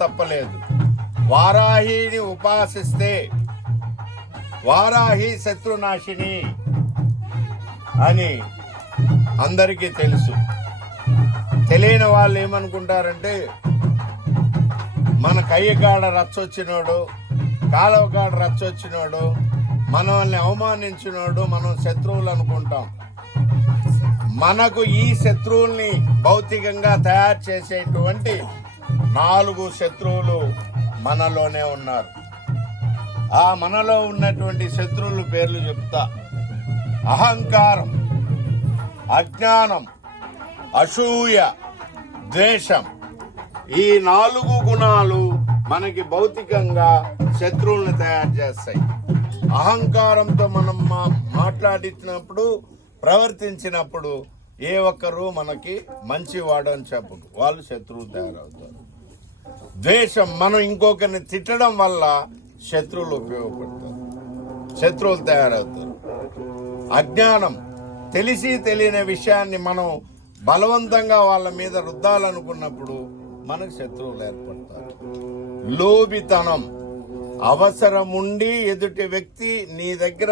తప్పలేదు. వారాహిని ఉపాసిస్తే వారాహి శత్రునాశిని అని అందరికీ తెలుసు. తెలియని వాళ్ళు ఏమనుకుంటారంటే మన కయ్య కాడ రచ్చొచ్చినోడు, కాలువ కాడ రచ్చొచ్చినోడు, మనల్ని అవమానించినోడు మనం శత్రువులు అనుకుంటాం. మనకు ఈ శత్రువుల్ని భౌతికంగా తయారు చేసేటువంటి 4 శత్రువులు మనలోనే ఉన్నారు. ఆ మనలో ఉన్నటువంటి శత్రువుల పేర్లు చెప్తా. అహంకారం, అజ్ఞానం, అసూయ, ద్వేషం. ఈ 4 గుణాలు మనకి భౌతికంగా శత్రువులను తయారు చేస్తాయి. అహంకారంతో మనం మాట్లాడించినప్పుడు, ప్రవర్తించినప్పుడు ఏ ఒక్కరు మనకి మంచివాడు అని చెప్పరు, వాళ్ళు శత్రువులు తయారవుతారు. ద్వేషం, మనం ఇంకొకరిని తిట్టడం వల్ల శత్రువులు ఉపయోగపడతారు, శత్రువులు తయారవుతారు. అజ్ఞానం, తెలిసి తెలియని విషయాన్ని మనం బలవంతంగా వాళ్ళ మీద రుద్దాలనుకున్నప్పుడు మనకు శత్రువులు ఏర్పడతారు. లోభితనం, అవసరం ఉండి ఎదుటి వ్యక్తి నీ దగ్గర